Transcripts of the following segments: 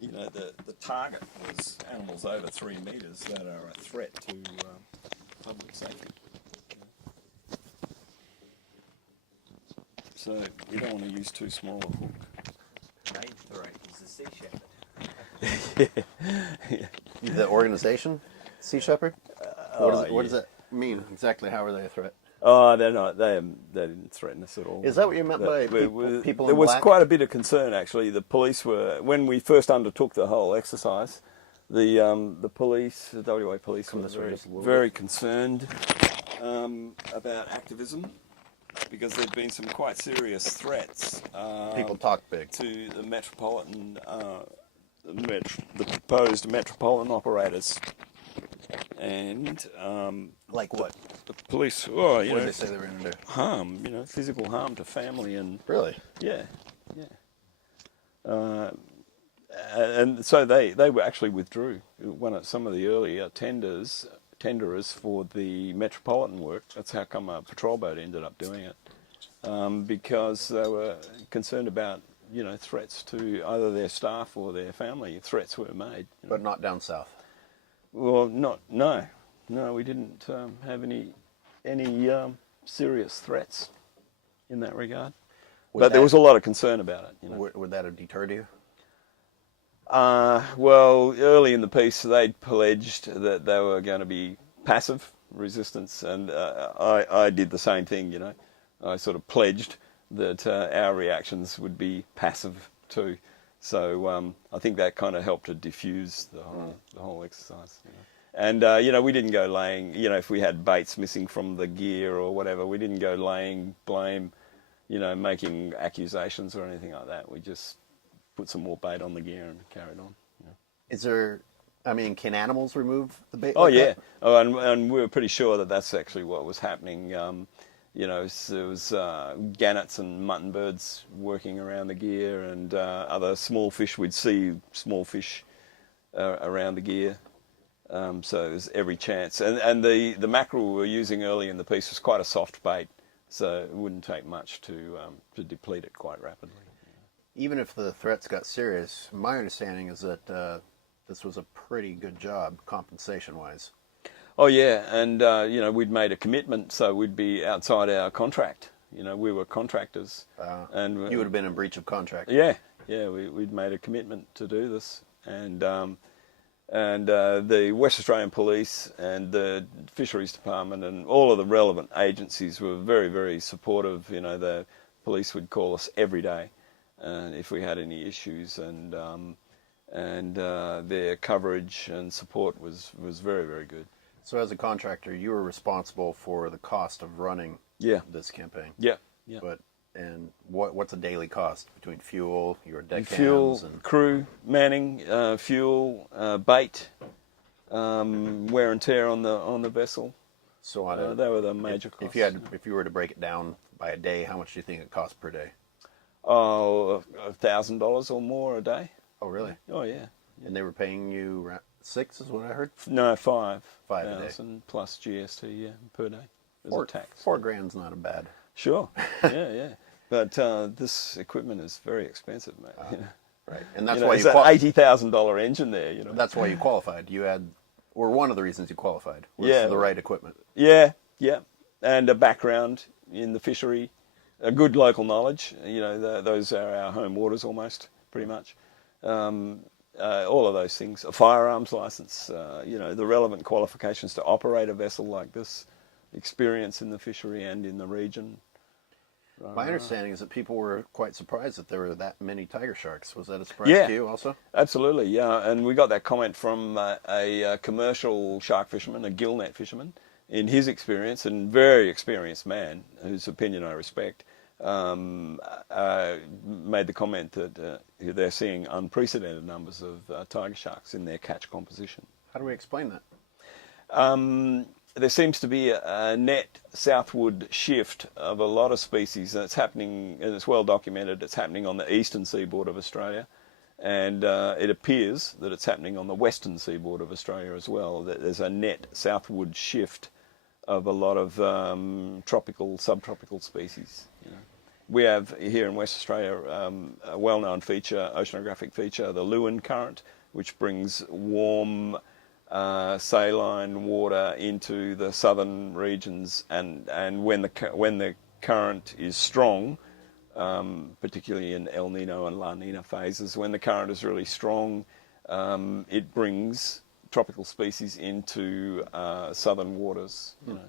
you know, the target was animals over 3 metres that are a threat to public safety. So you don't want to use too small a hook. Main threat is the sea shepherd. The organization, Sea Shepherd? What does that mean exactly? How are they a threat? Oh, they're not. They didn't threaten us at all. Is that what you meant by people There in was black? quite a bit of concern, actually. The police were, when we first undertook the whole exercise, the police, the WA police, were very concerned about activism, because there'd been some quite serious threats. People talk big. To the metropolitan, the proposed metropolitan operators, and Like what? the police. Oh, you What know, did they say they were going to do? harm. You know, physical harm to family and. Really? Yeah. And so they were actually withdrew some of the earlier tenderers for the metropolitan work. That's how come a patrol boat ended up doing it, because they were concerned about, you know, threats to either their staff or their family. Threats were made, you know. But not down south. Well, no, we didn't have any serious threats in that regard. But there was a lot of concern about it. You know. Would that have deterred you? Well, early in the piece, they'd pledged that they were going to be passive resistance, and I did the same thing. You know, I sort of pledged that our reactions would be passive too. So I think that kind of helped to diffuse the whole exercise. You know. And you know, we didn't go laying. You know, if we had baits missing from the gear or whatever, we didn't go laying blame. You know, making accusations or anything like that. We just put some more bait on the gear and carried on. You know. Is there? I mean, can animals remove the bait? Oh like yeah. that? Oh, and we were pretty sure that that's actually what was happening. You know, there was gannets and mutton birds working around the gear, and other small fish. We'd see small fish around the gear. So there's every chance. And the mackerel we were using early in the piece was quite a soft bait, so it wouldn't take much to deplete it quite rapidly. Even if the threats got serious, my understanding is that this was a pretty good job compensation-wise. Oh yeah, and you know, we'd made a commitment, so we'd be outside our contract. You know, we were contractors, and You would have been in breach of contract. Yeah, we'd made a commitment to do this, and the West Australian Police and the Fisheries Department and all of the relevant agencies were very, very supportive. You know, the police would call us every day if we had any issues, and their coverage and support was very, very good. So as a contractor, you were responsible for the cost of running this campaign. Yeah. And what's a daily cost between fuel, your deckhands, fuel, and crew, manning, fuel, bait, wear and tear on the vessel. so on? They were the major costs. If you were to break it down by a day, how much do you think it cost per day? Oh, $1,000 or more a day. Oh, really? Oh, yeah. And they were paying you around 6, is what I heard. No, 5. 5 a day. 5,000 plus GST, per day. As a tax. $4,000's not a bad. Sure. Yeah. But this equipment is very expensive, mate. You know? Right, and that's You know, why it's you an $80,000 engine there. You know. That's why you qualified. You had, or one of the reasons you qualified was the right equipment. Yeah, and a background in the fishery, a good local knowledge. You know, those are our home waters almost, pretty much. All of those things. A firearms license. You know, the relevant qualifications to operate a vessel like this. Experience in the fishery and in the region. My understanding is that people were quite surprised that there were that many tiger sharks. Was that a surprise to you also? Absolutely, yeah. And we got that comment from a commercial shark fisherman, a gill net fisherman, in his experience, and very experienced man, whose opinion I respect, made the comment that they're seeing unprecedented numbers of tiger sharks in their catch composition. How do we explain that? There seems to be a net southward shift of a lot of species, and it's happening, and it's well documented. It's happening on the eastern seaboard of Australia, and it appears that it's happening on the western seaboard of Australia as well. That there's a net southward shift of a lot of tropical, subtropical species. You know. we have here in West Australia a well-known feature, oceanographic feature, the Lewin Current, which brings warm saline water into the southern regions, and when the current is strong, particularly in El Nino and La Nina phases, when the current is really strong, it brings tropical species into southern waters. You know,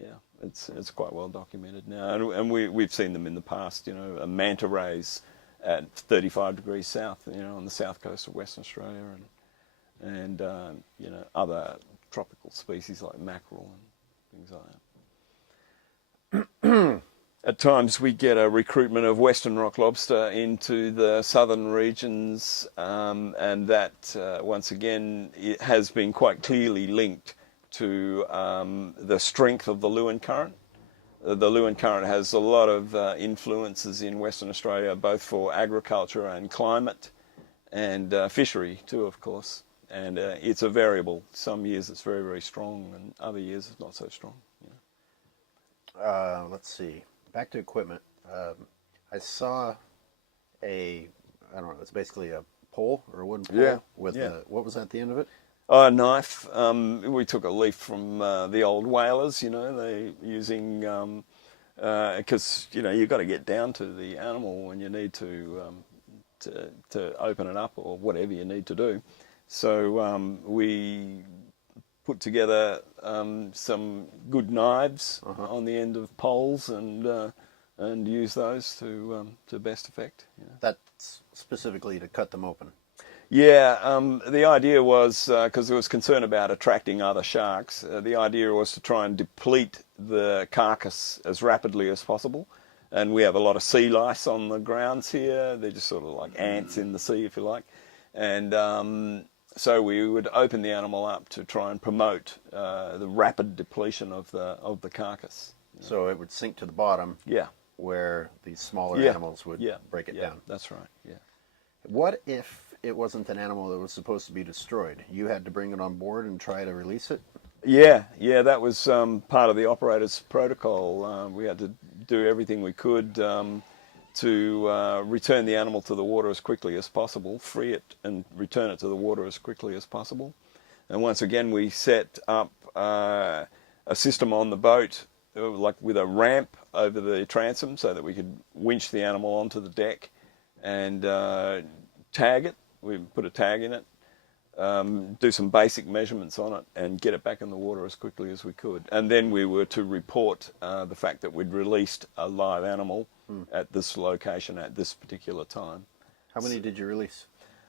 yeah, it's quite well documented now, and we've seen them in the past. You know, manta rays at 35 degrees south, you know, on the south coast of Western Australia, and you know, other tropical species like mackerel and things like that. At times we get a recruitment of western rock lobster into the southern regions, and that once again it has been quite clearly linked to the strength of the Lewin Current. The Lewin Current has a lot of influences in Western Australia, both for agriculture and climate, and fishery too, of course. And it's a variable. Some years it's very, very strong, and other years it's not so strong. Yeah. Let's see. Back to equipment. I saw I don't know, it's basically a pole or a wooden pole with what was at the end of it? A knife. We took a leaf from the old whalers, you know, they using, because, you know, you've got to get down to the animal when you need to open it up or whatever you need to do. So we put together some good knives on the end of poles and use those to best effect. You know. That's specifically to cut them open. Yeah, the idea was, because there was concern about attracting other sharks, the idea was to try and deplete the carcass as rapidly as possible. And we have a lot of sea lice on the grounds here. They're just sort of like ants in the sea, if you like. And so we would open the animal up to try and promote the rapid depletion of the carcass. So it would sink to the bottom. Yeah. Where these smaller animals would break it down. That's right. Yeah. What if it wasn't an animal that was supposed to be destroyed? You had to bring it on board and try to release it? Yeah, that was part of the operator's protocol. We had to do everything we could to return the animal to the water as quickly as possible, free it and return it to the water as quickly as possible. And once again, we set up a system on the boat, like with a ramp over the transom, so that we could winch the animal onto the deck and tag it. We put a tag in it, do some basic measurements on it, and get it back in the water as quickly as we could. And then we were to report the fact that we'd released a live animal at this location at this particular time. How many did you release?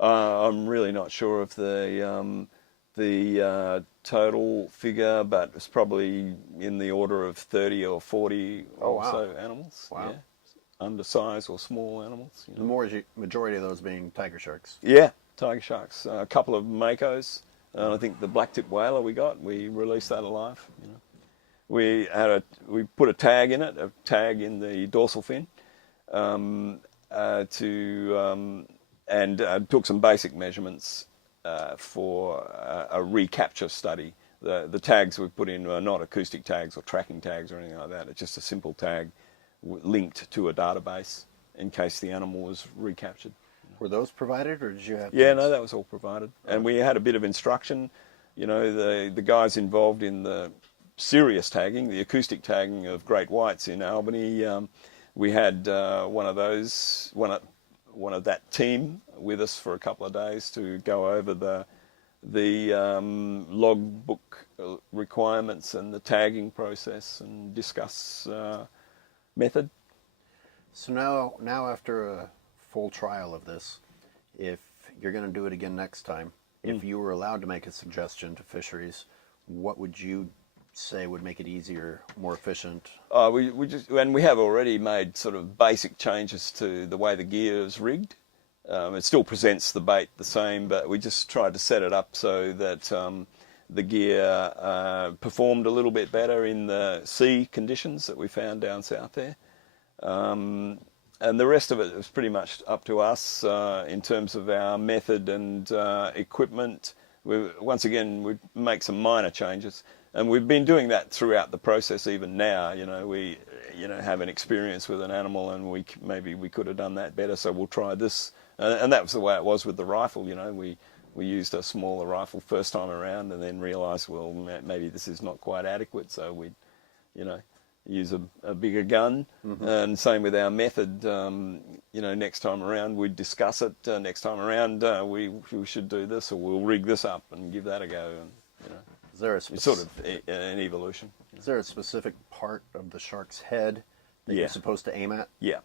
I'm really not sure of the total figure, but it's probably in the order of 30 or 40 so animals. Wow. Yeah. Undersized or small animals. You know. The majority of those being tiger sharks. Yeah, tiger sharks. A couple of makos. I think the black-tip whaler we released that alive. You know. We put a tag in it, a tag in the dorsal fin, and took some basic measurements for a recapture study. The tags we put in are not acoustic tags or tracking tags or anything like that. It's just a simple tag linked to a database in case the animal was recaptured. Were those provided, or did you have? Yeah, no, that was all provided, and we had a bit of instruction. You know, the guys involved in the serious tagging, the acoustic tagging of great whites in Albany. We had one of that team with us for a couple of days to go over the logbook requirements and the tagging process and discuss method. So now after a full trial of this, if you're going to do it again next time, if you were allowed to make a suggestion to fisheries, what would you say would make it easier, more efficient? We have already made sort of basic changes to the way the gear is rigged. It still presents the bait the same, but we just tried to set it up so that the gear performed a little bit better in the sea conditions that we found down south there. And the rest of it was pretty much up to us in terms of our method and equipment. Once again, we make some minor changes, and we've been doing that throughout the process. Even now, you know, you know, have an experience with an animal, and maybe we could have done that better, so we'll try this. And that was the way it was with the rifle. You know, we used a smaller rifle first time around, and then realised, well, maybe this is not quite adequate, so we, you know, use a bigger gun. And same with our method. You know, next time around we'd discuss it. Next time around we should do this, or we'll rig this up and give that a go. And you know, Is there a it's sort of an evolution. Is there a specific part of the shark's head that you're supposed to aim at? Yeah.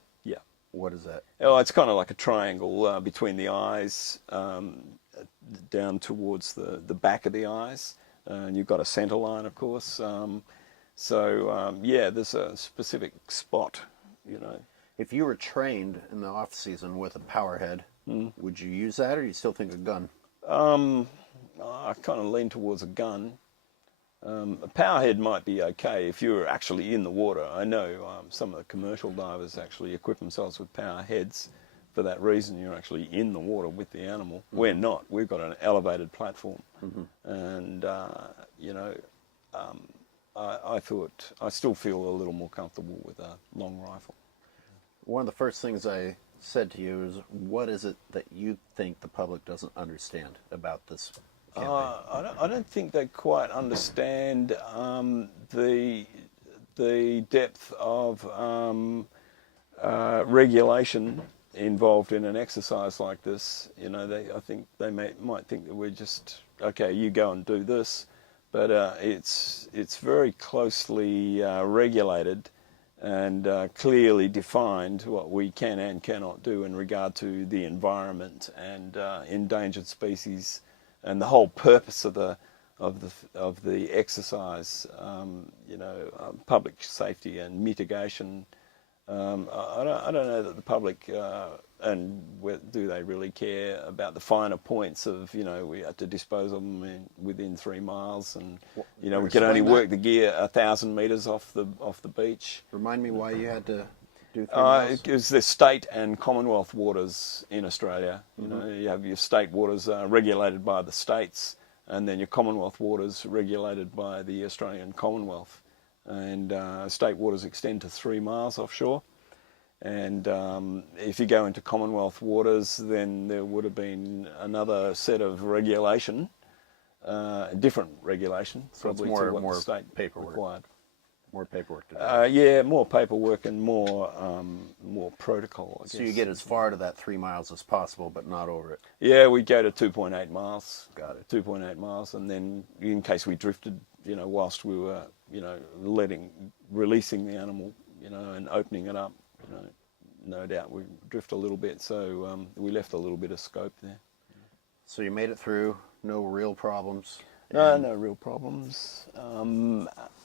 What is that? Oh, it's kind of like a triangle between the eyes, down towards the back of the eyes, and you've got a centre line, of course. Yeah, there's a specific spot, you know. If you were trained in the off season with a power head, would you use that, or do you still think a gun? I kind of lean towards a gun. A power head might be okay if you're actually in the water. I know some of the commercial divers actually equip themselves with power heads for that reason. You're actually in the water with the animal. We're not. We've got an elevated platform. And, you know, I still feel a little more comfortable with a long rifle. One of the first things I said to you is, what is it that you think the public doesn't understand about this campaign? I don't think they quite understand the depth of regulation involved in an exercise like this. You know, I think they might think that we're just, okay, you go and do this, but it's very closely regulated and clearly defined what we can and cannot do in regard to the environment and endangered species, and the whole purpose of the exercise. You know, public safety and mitigation. I don't know that the public do they really care about the finer points of, you know, we had to dispose of them within 3 miles, and you know, we could only work the gear 1,000 metres off the beach. Remind me why you had to do 3 miles? Because there's state and Commonwealth waters in Australia. You know, you have your state waters regulated by the states, and then your Commonwealth waters regulated by the Australian Commonwealth. And state waters extend to 3 miles offshore. And if you go into Commonwealth waters, then there would have been another set of regulation, different regulation, So it's probably to what the state paperwork. required. More paperwork to do. Yeah, more paperwork and more protocol, I guess. So you get as far to that 3 miles as possible, but not over it. Yeah, we go to 2.8 miles. Got it. 2.8 miles, and then in case we drifted, you know, whilst we were, you know, releasing the animal, you know, and opening it up, you know, no doubt we drift a little bit. So we left a little bit of scope there. So you made it through, no real problems? No real problems.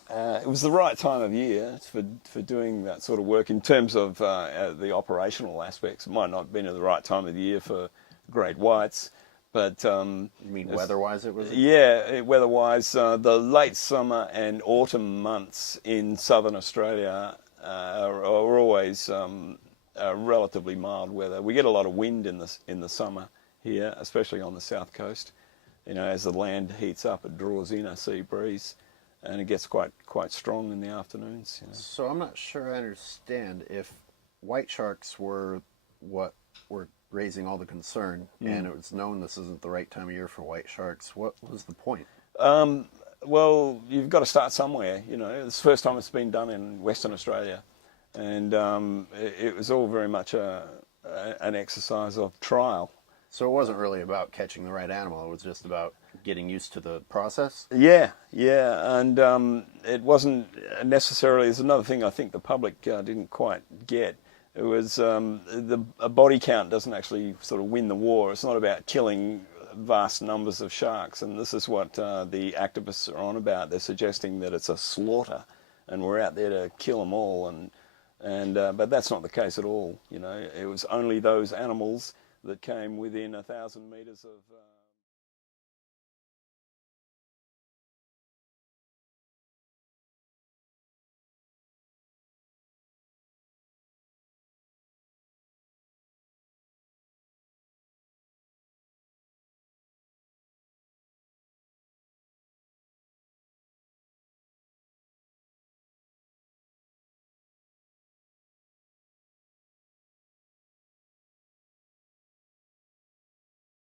It was the right time of year for doing that sort of work in terms of the operational aspects. It might not have been at the right time of the year for great whites, but... you mean weather-wise it was? Yeah, weather-wise, the late summer and autumn months in southern Australia are always relatively mild weather. We get a lot of wind in the summer here, especially on the south coast. You know, as the land heats up, it draws in a sea breeze, and it gets quite strong in the afternoons. You know. So I'm not sure I understand. If white sharks were what were raising all the concern, and it was known this isn't the right time of year for white sharks, what was the point? Well, you've got to start somewhere. You know, it's the first time it's been done in Western Australia, and it was all very much an exercise of trial. So it wasn't really about catching the right animal. It was just about getting used to the process? Yeah, and it wasn't necessarily... There's another thing I think the public didn't quite get. It was a body count doesn't actually sort of win the war. It's not about killing vast numbers of sharks, and this is what the activists are on about. They're suggesting that it's a slaughter, and we're out there to kill them all, but that's not the case at all. You know, it was only those animals that came within 1,000 metres of...